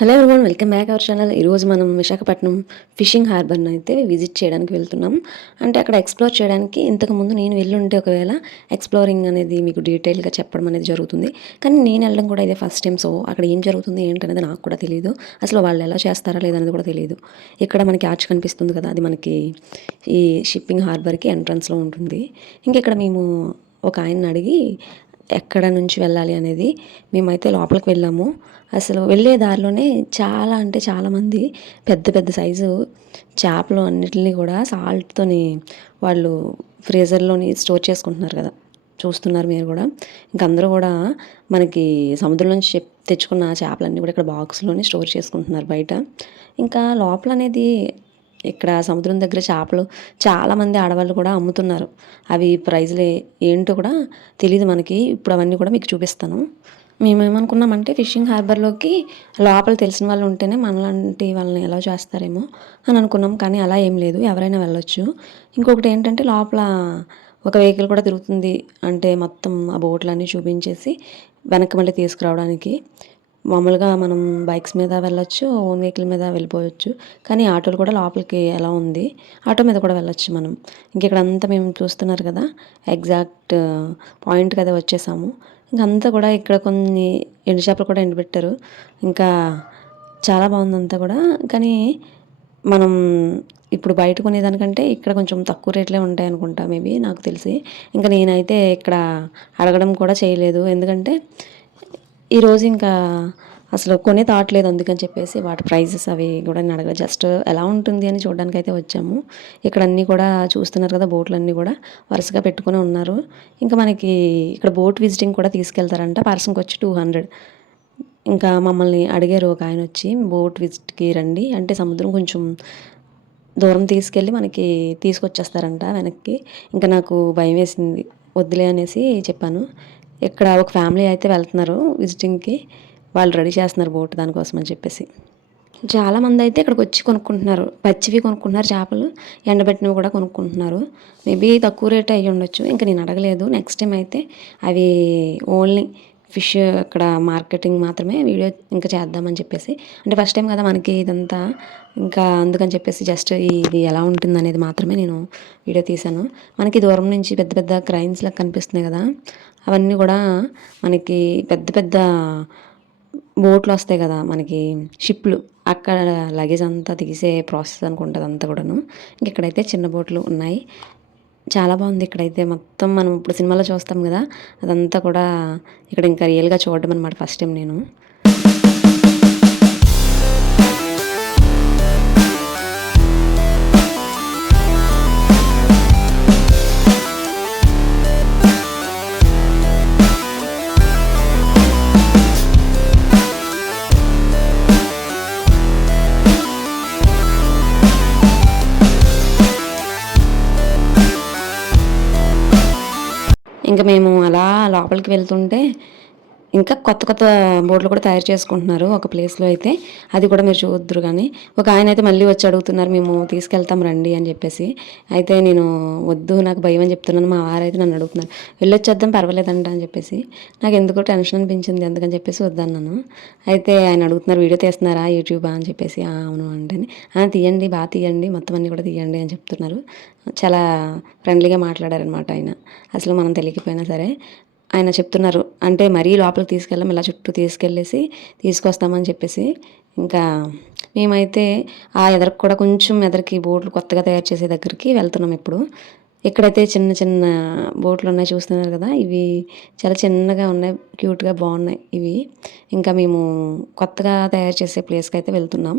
Hello everyone, welcome back our channel. ఈరోజు మనం Visakhapatnam fishing హార్బర్ని అయితే విజిట్ చేయడానికి వెళ్తున్నాం. అంటే అక్కడ ఎక్స్ప్లోర్ చేయడానికి ఇంతకుముందు నేను వెళ్ళుంటే ఒకవేళ ఎక్స్ప్లోరింగ్ అనేది మీకు డీటెయిల్గా చెప్పడం అనేది జరుగుతుంది. కానీ నేను వెళ్ళడం కూడా ఇదే ఫస్ట్ టైం. సో అక్కడ ఏం జరుగుతుంది ఏంటనేది నాకు కూడా తెలియదు. అసలు వాళ్ళు ఎలా చేస్తారా లేదనేది కూడా తెలియదు. ఇక్కడ మనకి ఆర్చ్ కనిపిస్తుంది కదా, అది మనకి ఈ షిప్పింగ్ హార్బర్కి ఎంట్రన్స్లో ఉంటుంది. ఇక్కడ మేము ఒక ఆయన్ని అడిగి ఎక్కడ నుంచి వెళ్ళాలి అనేది మేమైతే లోపలికి వెళ్ళాము. అసలు వెళ్ళే దారిలోనే చాలా అంటే చాలామంది పెద్ద పెద్ద సైజు చేపలు అన్నిటిని కూడా సాల్ట్తోని వాళ్ళు ఫ్రీజర్లోని స్టోర్ చేసుకుంటున్నారు కదా, చూస్తున్నారు మీరు కూడా. అందరూ కూడా మనకి సముద్రం నుంచి తెచ్చుకున్న చేపలన్నీ కూడా ఇక్కడ బాక్స్లోని స్టోర్ చేసుకుంటున్నారు బయట. లోపల అనేది ఇక్కడ సముద్రం దగ్గర చేపలు చాలామంది ఆడవాళ్ళు కూడా అమ్ముతున్నారు. అవి ప్రైజ్లు ఏంటో కూడా తెలియదు మనకి. ఇప్పుడు అవన్నీ కూడా మీకు చూపిస్తాను. మేమేమనుకున్నామంటే ఫిషింగ్ హార్బర్లోకి లోపల తెలిసిన వాళ్ళు ఉంటేనే మనలాంటి వాళ్ళని ఎలా చేస్తారేమో అని అనుకున్నాం. కానీ అలా ఏం లేదు, ఎవరైనా వెళ్ళొచ్చు. ఇంకొకటి ఏంటంటే లోపల ఒక వెహికల్ కూడా తిరుగుతుంది. అంటే మొత్తం ఆ బోట్లన్నీ చూపించేసి వెనక్కి మళ్ళీ తీసుకురావడానికి. మామూలుగా మనం బైక్స్ మీద వెళ్ళొచ్చు, ఓన్ వెహికల్ మీద వెళ్ళిపోవచ్చు. కానీ ఆటోలు కూడా లోపలికి ఎలా ఉంది, ఆటో మీద కూడా వెళ్ళొచ్చు మనం. ఇక్కడంతా మేము చూస్తున్నారు కదా, ఎగ్జాక్ట్ పాయింట్కి అదే వచ్చేసాము. అంతా కూడా ఇక్కడ కొన్ని ఎండు చేపలు కూడా ఎండబెట్టారు. చాలా బాగుందంతా కూడా. కానీ మనం ఇప్పుడు బయట కొనేదానికంటే ఇక్కడ కొంచెం తక్కువ రేట్లే ఉంటాయి అనుకుంటా, మేబీ, నాకు తెలిసి. నేనైతే ఇక్కడ అడగడం కూడా చేయలేదు, ఎందుకంటే ఈరోజు అసలు కొనే థాట్ లేదు. అందుకని చెప్పేసి వాటి ప్రైజెస్ అవి కూడా నేను అడగలేదు. జస్ట్ ఎలా ఉంటుంది అని చూడడానికి అయితే వచ్చాము. ఇక్కడ అన్నీ కూడా చూస్తున్నారు కదా, బోట్లు అన్నీ కూడా వరుసగా పెట్టుకుని ఉన్నారు. మనకి ఇక్కడ బోట్ విజిటింగ్ కూడా తీసుకెళ్తారంట. పర్సన్కి వచ్చి 200. మమ్మల్ని అడిగారు ఒక ఆయన వచ్చి, బోట్ విజిట్కి రండి అంటే సముద్రం కొంచెం దూరం తీసుకెళ్ళి మనకి తీసుకొచ్చేస్తారంట వెనక్కి. నాకు భయం వేసింది, వద్దులే అనేసి చెప్పాను. ఇక్కడ ఒక ఫ్యామిలీ అయితే వెళ్తున్నారు విజిటింగ్కి, వాళ్ళు రెడీ చేస్తున్నారు బోట్ దానికోసం అని చెప్పేసి. చాలామంది అయితే ఇక్కడికి వచ్చి కొనుక్కుంటున్నారు. పచ్చివి కొనుక్కుంటున్నారు, చేపలు ఎండబెట్టినవి కూడా కొనుక్కుంటున్నారు. మేబీ తక్కువ రేట్ అయ్యి ఉండొచ్చు. నేను అడగలేదు. నెక్స్ట్ టైం అయితే అవి ఓన్లీ ఫిష్ అక్కడ మార్కెటింగ్ మాత్రమే వీడియో చేద్దామని చెప్పేసి. అంటే ఫస్ట్ టైం కదా మనకి ఇదంతా, అందుకని చెప్పేసి జస్ట్ ఇది ఎలా ఉంటుంది అనేది మాత్రమే నేను వీడియో తీశాను. మనకి దూరం నుంచి పెద్ద పెద్ద క్రైన్స్లా కనిపిస్తున్నాయి కదా, అవన్నీ కూడా మనకి పెద్ద పెద్ద బోట్లు వస్తాయి కదా మనకి, షిప్లు. అక్కడ లగేజ్ అంతా తీసే ప్రాసెస్ అనుకుంటుంది అంతా కూడాను. ఇక్కడైతే చిన్న బోట్లు ఉన్నాయి. చాలా బాగుంది ఇక్కడైతే. మొత్తం మనం ఇప్పుడు సినిమాలో చూస్తాం కదా, అదంతా కూడా ఇక్కడ రియల్గా చూడడం అనమాట ఫస్ట్ టైం నేను. మేము అలా లోపలికి వెళ్తుంటే కొత్త కొత్త బోట్లు కూడా తయారు చేసుకుంటున్నారు ఒక ప్లేస్లో అయితే. అది కూడా మీరు చూద్దరు. కానీ ఒక ఆయన అయితే మళ్ళీ వచ్చి అడుగుతున్నారు, మేము తీసుకెళ్తాం రండి అని చెప్పేసి. అయితే నేను వద్దు, నాకు భయం అని చెప్తున్నాను. మా వారైతే నన్ను అడుగుతున్నారు, వెళ్ళొచ్చేద్దాం పర్వాలేదంట అని చెప్పేసి. నాకు ఎందుకో టెన్షన్ అనిపించింది, అందుకని చెప్పేసి వద్దన్నాను. అయితే ఆయన అడుగుతున్నారు, వీడియో తీస్తున్నారా యూట్యూబా అని చెప్పేసి. అవును అంటే, తీయండి, బాగా తీయండి, మొత్తం అన్నీ కూడా తీయండి అని చెప్తున్నారు. చాలా ఫ్రెండ్లీగా మాట్లాడారనమాట ఆయన. అసలు మనం తెలియకపోయినా సరే ఆయన చెప్తున్నారు, అంటే మరీ లోపలికి తీసుకెళ్ళాం, ఇలా చుట్టూ తీసుకెళ్ళేసి తీసుకొస్తామని చెప్పేసి. మేమైతే ఆ ఎదరికి కూడా కొంచెం ఎదరికి బోట్లు కొత్తగా తయారు చేసే దగ్గరికి వెళ్తున్నాం ఇప్పుడు. ఇక్కడైతే చిన్న చిన్న బోట్లు ఉన్నాయి, చూస్తున్నారు కదా. ఇవి చాలా చిన్నగా ఉన్నాయి, క్యూట్గా బాగున్నాయి ఇవి. మేము కొత్తగా తయారు చేసే ప్లేస్కి అయితే వెళ్తున్నాం.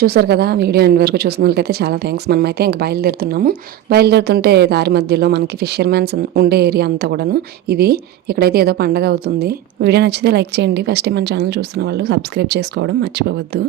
చూసారు కదా, వీడియో ఎండ్ వరకు చూసిన వాళ్ళకైతే చాలా థ్యాంక్స్. మనమైతే ఇంక బయలుదేరుతున్నాము. బయలుదేరుతుంటే దారి మధ్యలో మనకి ఫిషర్మ్యాన్స్ ఉండే ఏరియా అంతా కూడాను ఇది. ఇక్కడైతే ఏదో పండగ అవుతుంది. వీడియో నచ్చితే లైక్ చేయండి. ఫస్ట్ టైం మన ఛానల్ చూస్తున్న వాళ్ళు సబ్స్క్రైబ్ చేసుకోవడం మర్చిపోవద్దు.